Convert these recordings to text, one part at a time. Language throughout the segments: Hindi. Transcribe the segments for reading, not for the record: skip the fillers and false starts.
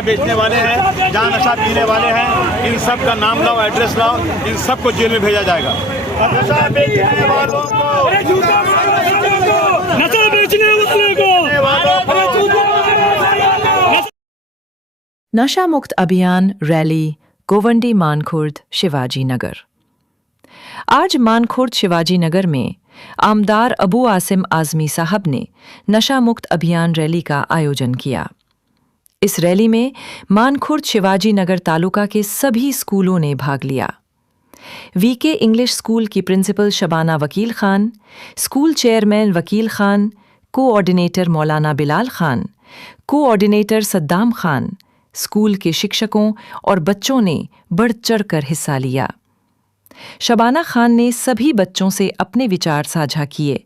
नशा बेचने वाले हैं, जहाँ नशा पीने वाले हैं, इन सब का नाम लाओ, एड्रेस लाओ, इन सबको जेल में भेजा जाएगा। नशा बेचने वालों को, नशा बेचने वालों को। नशा मुक्त अभियान रैली गोवंडी मानखुर्द शिवाजी नगर। आज मानखुर्द शिवाजी नगर में आमदार अबू आसिम आजमी साहब ने नशा मुक्त अभियान रैली का आयोजन किया। इस रैली में मानखुर्द शिवाजी नगर तालुका के सभी स्कूलों ने भाग लिया। वीके इंग्लिश स्कूल की प्रिंसिपल शबाना वकील खान, स्कूल चेयरमैन वकील खान, कोऑर्डिनेटर मौलाना बिलाल खान, कोऑर्डिनेटर सद्दाम खान, स्कूल के शिक्षकों और बच्चों ने बढ़ चढ़कर हिस्सा लिया। शबाना खान ने सभी बच्चों से अपने विचार साझा किए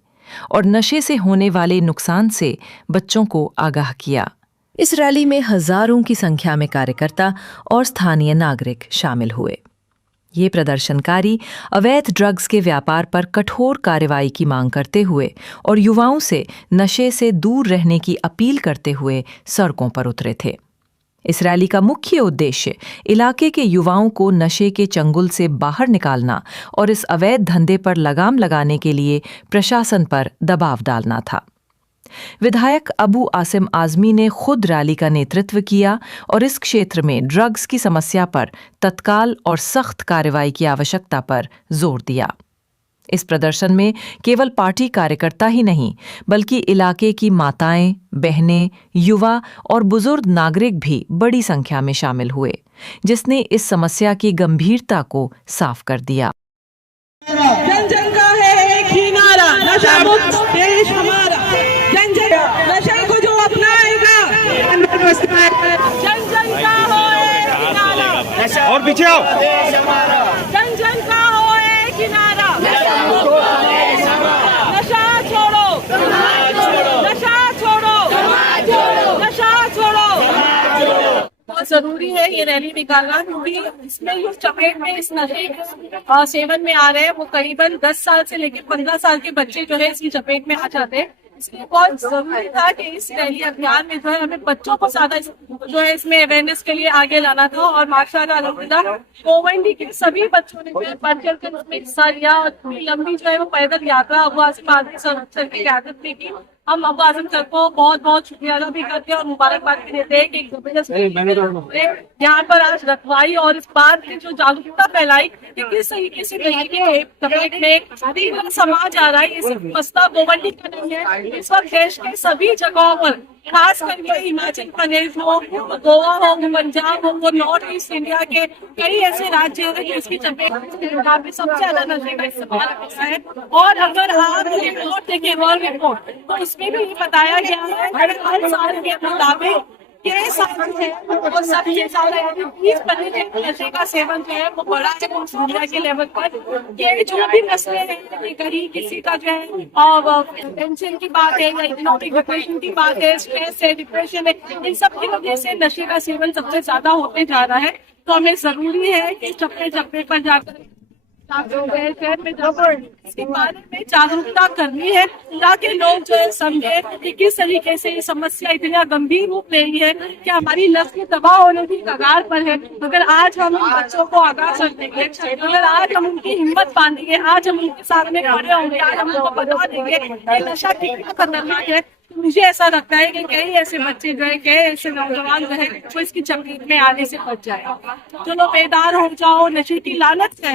और नशे से होने वाले नुकसान से बच्चों को आगाह किया। इस रैली में हजारों की संख्या में कार्यकर्ता और स्थानीय नागरिक शामिल हुए। ये प्रदर्शनकारी अवैध ड्रग्स के व्यापार पर कठोर कार्रवाई की मांग करते हुए और युवाओं से नशे से दूर रहने की अपील करते हुए सड़कों पर उतरे थे। इस रैली का मुख्य उद्देश्य इलाके के युवाओं को नशे के चंगुल से बाहर निकालना और इस अवैध धंधे पर लगाम लगाने के लिए प्रशासन पर दबाव डालना था। विधायक अबू आसिम आजमी ने खुद रैली का नेतृत्व किया और इस क्षेत्र में ड्रग्स की समस्या पर तत्काल और सख्त कार्रवाई की आवश्यकता पर जोर दिया। इस प्रदर्शन में केवल पार्टी कार्यकर्ता ही नहीं बल्कि इलाके की माताएं, बहनें, युवा और बुजुर्ग नागरिक भी बड़ी संख्या में शामिल हुए, जिसने इस समस्या की गंभीरता को साफ कर दिया। जन जन का है एक ही नारा, नशा मुक्त देश हमारा। जन जन नशे को जो अपनाएगा, जन जन का हो एक ही नारा। और पीछे आओ। जन जन का हो एक ही नारा। नशा छोड़ो, नशा छोड़ो, नशा छोड़ो। बहुत जरूरी है ये रैली निकालना, क्योंकि इसमें जो चपेट में इस नशे के सेवन में आ रहे हैं वो करीबन 10 साल से लेकर 15 साल के बच्चे जो है इसकी चपेट में आ जाते हैं। इसलिए बहुत जरूरी था कि इस रैली अभियान में जो है हमें बच्चों को ज्यादा जो है इसमें अवेयरनेस के लिए आगे लाना था। और माशाल्लाह अल्हम्दुलिल्लाह गोवंडी के सभी बच्चों ने जो है बढ़ चढ़ कर उसमें हिस्सा लिया और पूरी लंबी जो है वो पैदल यात्रा अबू आसिम आजमी सर की क़यादत में की। हम अबू आसिम सर को बहुत बहुत शुक्रिया अदा भी करते हैं और मुबारकबाद भी देते हैं कि एक जबरदस्त यहाँ पर आज रखवाई और इस बात की जो जागरूकता फैलाई कि किस तरीके से तबलीग में एक समाज आ रहा है। इस मसला गोवंडी का नहीं है, इस वक्त देश के सभी जगहों पर, खास करके हिमाचल प्रदेश हो, गोवा हो, पंजाब हो, वो नॉर्थ ईस्ट इंडिया के कई ऐसे राज्य हैं जो इसकी चपेट में सबसे ज्यादा नशे का इस्तेमाल होता है। और अगर आप रिपोर्ट देखें, वर्ल्ड रिपोर्ट, तो इसमें भी ये बताया गया है हर साल के मुताबिक ये साल है वो सबसे ज्यादा 30% नशे का सेवन जो है वो बढ़ा है दुनिया के लेवल पर। ये जो भी मसले हैं, कहीं किसी का जो है और टेंशन की बात है या इकोनॉमिक डिप्रेशन की बात है, स्ट्रेस है, डिप्रेशन है, इन सब की वजह से नशे का सेवन सबसे ज्यादा होते जा रहा है। तो हमें जरूरी है कि चप्पे चप्पे पर जाकर शहर में जाकर इसके बारे में जागरूकता करनी है, ताकि लोग जो है समझे कि किस तरीके से ये समस्या इतना गंभीर रूप ले रही है कि हमारी नस्ल तबाह होने की कगार पर है। अगर आज हम बच्चों को आगाह कर देंगे, अगर आज हम उनकी हिम्मत बांधेंगे, आज हम उनके सामने खड़े होंगे, आज हम उनको बता देंगे कि नशा कितना खतरनाक है, तो मुझे ऐसा लगता है कि कई ऐसे बच्चे जो है, कई ऐसे नौजवान जो है वो इसकी चपेट में आने से बच जाए। चलो बेदार हो जाओ, नशे की लालच है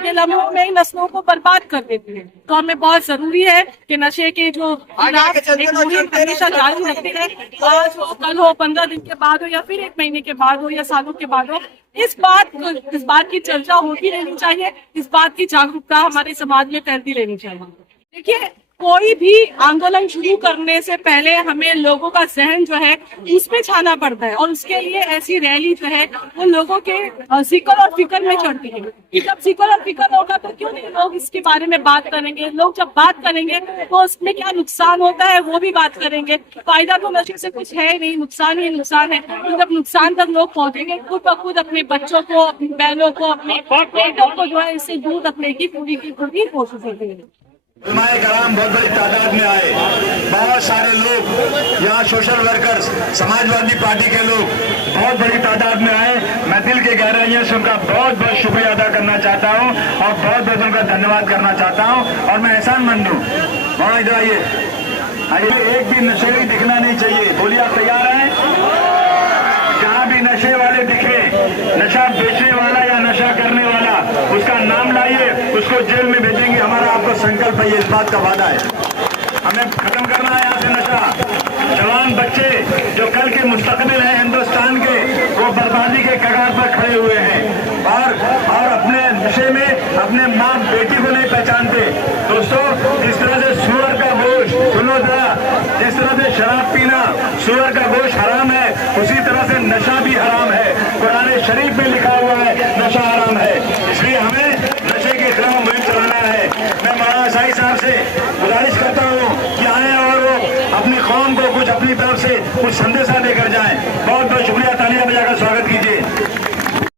ये लम्हों में नस्लों को बर्बाद कर देती है। तो हमें बहुत जरूरी है कि नशे के जो हमेशा जारी रखते हैं, आज हो, कल हो, 15 दिन के बाद हो या फिर 1 महीने के बाद हो या सालों के बाद हो, इस बात की चर्चा होती रहनी चाहिए, इस बात की जागरूकता हमारे समाज में फैलती रहनी चाहिए। देखिए, कोई भी आंदोलन शुरू करने से पहले हमें लोगों का जहन जो है उसमें छाना पड़ता है और उसके लिए ऐसी रैली जो है वो लोगों के जिक्र और फिक्र में चढ़ती है कि जब जिक्र और फिक्र होगा तो क्यों नहीं लोग इसके बारे में बात करेंगे। लोग जब बात करेंगे तो उसमें क्या नुकसान होता है वो भी बात करेंगे। फायदा तो नशे से कुछ है नहीं, नुकसान ही नुकसान है। तो जब नुकसान तक लोग पहुंचेंगे, खुद ब खुद अपने बच्चों को, अपनी बहनों को, अपने बेटों को जो है इससे दूर रखने की पूरी कोशिश करेंगे। उलमाए कराम बहुत बड़ी तादाद में आए, बहुत सारे लोग यहाँ सोशल वर्कर्स, समाजवादी पार्टी के लोग बहुत बड़ी तादाद में आए। मैं दिल की गहराइयों से उनका बहुत बहुत शुक्रिया अदा करना चाहता हूँ और बहुत बहुत उनका धन्यवाद करना चाहता हूँ। और मैं एहसानमंद हूँ। वहाँ इधर आइए, एक भी नशेड़ी दिखना नहीं चाहिए। बोलिए, आप तैयार हैं? जहाँ भी नशे वाले दिखे, नशा बेचने वाला या नशा करने वाला, उसका नाम लाइए, उसको जेल में भेजेंगे। हमारा आपको संकल्प है, ये इस बात का वादा है। हमें खत्म करना है यहाँ से नशा। जवान बच्चे जो कल के मुस्तकबिल हैं हिंदुस्तान के, वो बर्बादी के कगार पर खड़े हुए हैं और अपने नशे में अपने माँ बेटी को नहीं पहचानते। दोस्तों, जिस तरह से सुअर का गोश्त, सुनो जरा, जिस तरह से शराब पीना सुअर का गोश्त हराम है, उसी तरह से नशा भी हराम है। कुरान शरीफ में लिखा हुआ है नशा हराम है। इसलिए हमें नशे के खिलाफ मुहिम चलाना है। मैं मौलाना शाही साहब से गुजारिश करता हूँ कि आए और वो अपनी कौम को कुछ अपनी तरफ से कुछ संदेशा देकर जाएं। बहुत बहुत शुक्रिया।